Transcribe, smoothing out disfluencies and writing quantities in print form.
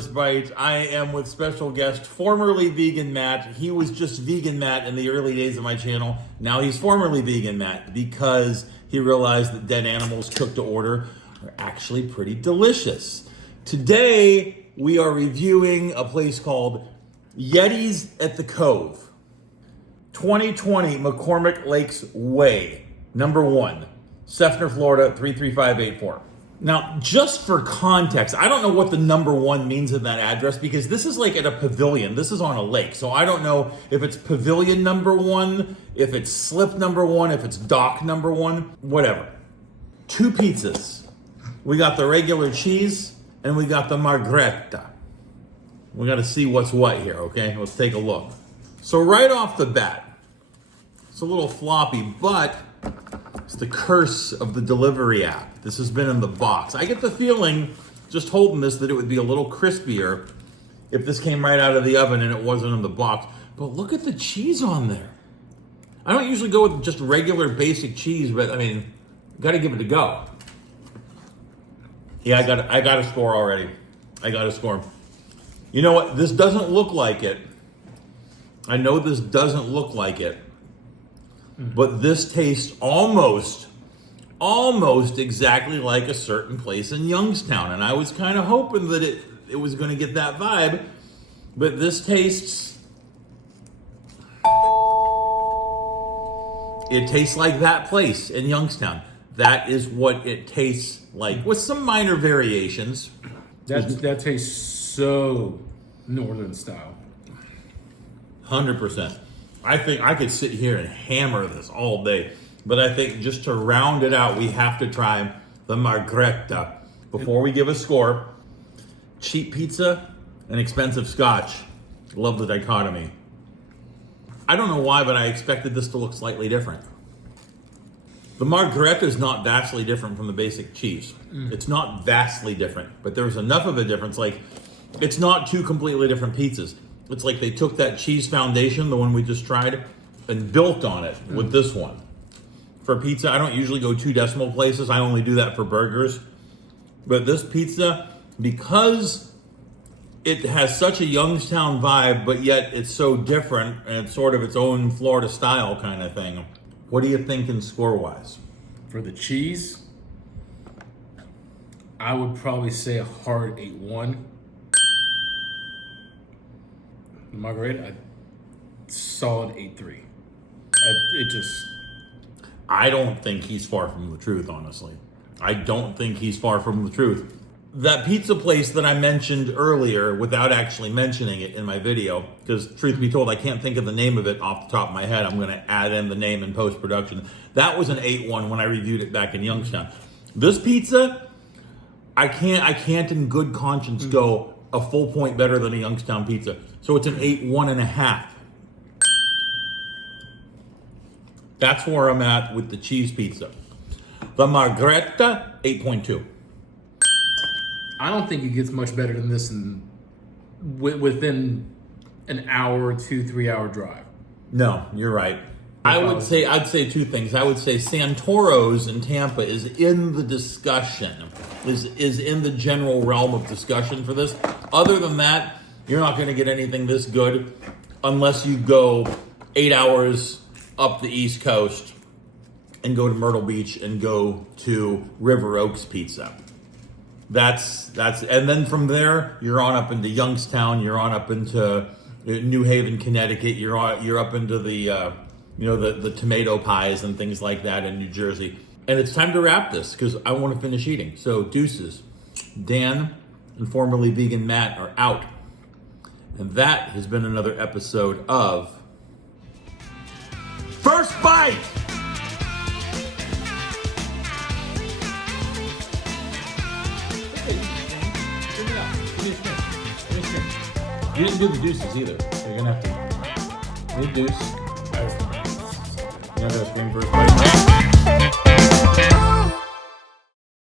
First Bite. I am with special guest, formerly vegan Matt. He was just vegan Matt in the early days of my channel. Now he's formerly vegan Matt because he realized that dead animals cooked to order are actually pretty delicious. Today, we are reviewing a place called Yeti's at the Cove. 2020 McCormick Lakes Way, number 1, Seffner, Florida, 33584. Now, just for context, I don't know what the number 1 means in that address because this is like at a pavilion. This is on a lake. So I don't know if it's pavilion number 1, if it's slip number 1, if it's dock number 1, whatever. 2 pizzas. We got the regular cheese and we got the margherita. We got to see what's what here, okay? Let's take a look. So right off the bat, it's a little floppy, but it's the curse of the delivery app. This has been in the box. I get the feeling, just holding this, that it would be a little crispier if this came right out of the oven and it wasn't in the box. But look at the cheese on there. I don't usually go with just regular basic cheese, but I mean, got to give it a go. Yeah, I got a score already. I got a score. You know what? This doesn't look like it. I know this doesn't look like it. But this tastes almost exactly like a certain place in Youngstown. And I was kind of hoping that it was going to get that vibe. But this tastes... It tastes like that place in Youngstown. That is what it tastes like, with some minor variations. That tastes so northern style. 100%. I think I could sit here and hammer this all day. But I think just to round it out, we have to try the margherita before we give a score. Cheap pizza and expensive scotch. Love the dichotomy. I don't know why, but I expected this to look slightly different. The margherita is not vastly different from the basic cheese. It's not vastly different, but there's enough of a difference. Like, it's not 2 completely different pizzas. It's like they took that cheese foundation, the one we just tried, and built on it with this one. For pizza, I don't usually go 2 decimal places. I only do that for burgers. But this pizza, because it has such a Youngstown vibe, but yet it's so different, and it's sort of its own Florida style kind of thing. What are you thinking score-wise? For the cheese, I would probably say a hard 8-1. The margherita, a solid 8-3. I don't think he's far from the truth, honestly. I don't think he's far from the truth. That pizza place that I mentioned earlier, without actually mentioning it in my video, because truth be told, I can't think of the name of it off the top of my head. I'm going to add in the name in post-production. That was an 8-1 when I reviewed it back in Youngstown. This pizza, I can't in good conscience go a full point better than a Youngstown pizza. So it's an 8.5. That's where I'm at with the cheese pizza. The margherita, 8.2. I don't think it gets much better than this within an hour, 2-3 hour drive. No, you're right. I'd say 2 things. I would say Santoro's in Tampa is in the discussion, is in the general realm of discussion for this. Other than that, you're not going to get anything this good unless you go 8 hours up the East Coast and go to Myrtle Beach and go to River Oaks Pizza. That's and then from there you're on up into Youngstown, you're on up into New Haven, Connecticut, you're up into the the tomato pies and things like that in New Jersey. And it's time to wrap this because I want to finish eating. So deuces. Dan and formerly vegan Matt are out. And that has been another episode of First Bite! You didn't do the deuces either. So you're gonna have to need deuce. You're not gonna scream First Bite.